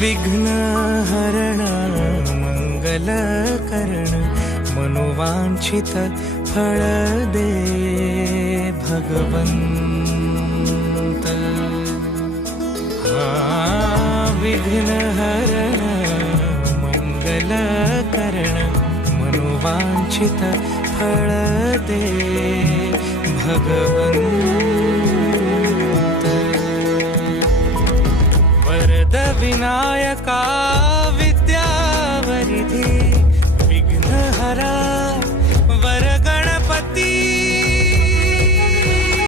विघ्न हरण मंगल करण मनोवांछित फळ दे भगवंत. हा विघ्न हरण मंगल करण मनोवांछित फळ दे भगवंत. ವಿನಾಯಕ